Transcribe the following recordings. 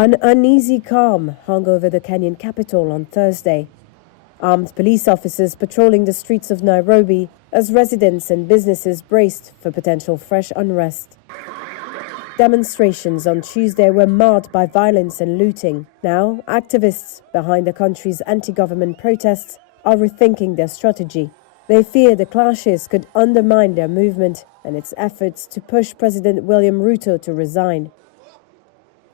An uneasy calm hung over the Kenyan capital on Thursday. Armed police officers patrolling the streets of Nairobi as residents and businesses braced for potential fresh unrest. Demonstrations on Tuesday were marred by violence and looting. Now, activists behind the country's anti-government protests are rethinking their strategy. They fear the clashes could undermine their movement and its efforts to push President William Ruto to resign.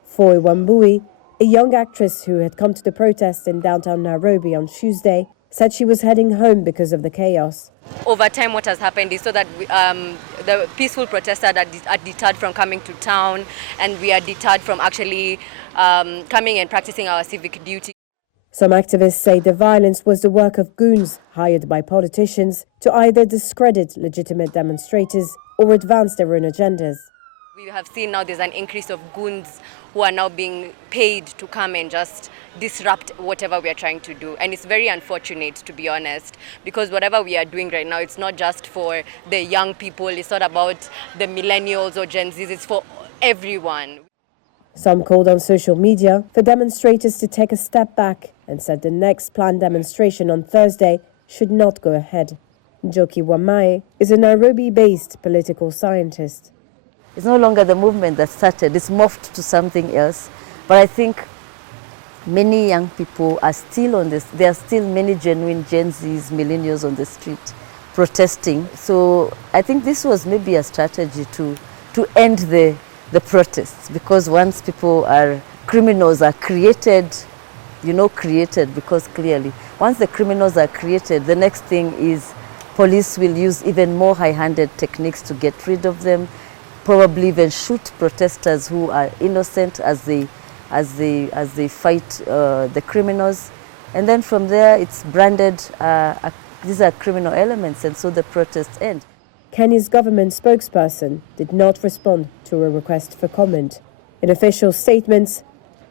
Foy Wambui, a young actress who had come to the protest in downtown Nairobi on Tuesday, said she was heading home because of the chaos. Over time, what has happened is so that the peaceful protesters are deterred from coming to town, and we are deterred from actually coming and practicing our civic duty. Some activists say the violence was the work of goons hired by politicians to either discredit legitimate demonstrators or advance their own agendas. We have seen now there's an increase of goons who are now being paid to come and just disrupt whatever we are trying to do. And it's very unfortunate, to be honest, because whatever we are doing right now, it's not just for the young people, it's not about the millennials or Gen Zs, it's for everyone. Some called on social media for demonstrators to take a step back and said the next planned demonstration on Thursday should not go ahead. Njoki Wamae is a Nairobi-based political scientist. It's no longer the movement that started, it's morphed to something else. But I think many young people are still on this. There are still many genuine Gen Zs, millennials on the street protesting. So I think this was maybe a strategy to end the protests, because once criminals are created, because clearly, once the criminals are created, the next thing is police will use even more high-handed techniques to get rid of them, probably even shoot protesters who are innocent as they fight the criminals. And then from there, it's branded, these are criminal elements, and so the protests end. Kenya's government spokesperson did not respond to a request for comment. In official statements,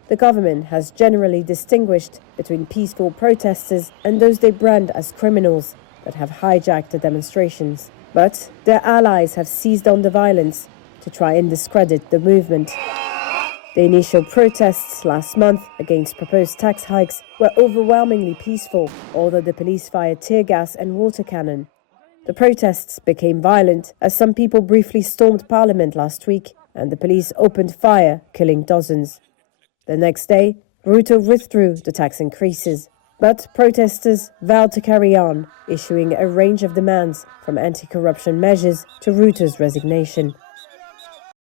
the government has generally distinguished between peaceful protesters and those they brand as criminals that have hijacked the demonstrations. But their allies have seized on the violence to try and discredit the movement. The initial protests last month against proposed tax hikes were overwhelmingly peaceful, although the police fired tear gas and water cannon. The protests became violent as some people briefly stormed Parliament last week and the police opened fire, killing dozens. The next day, Ruto withdrew the tax increases, but protesters vowed to carry on, issuing a range of demands from anti-corruption measures to Ruto's resignation.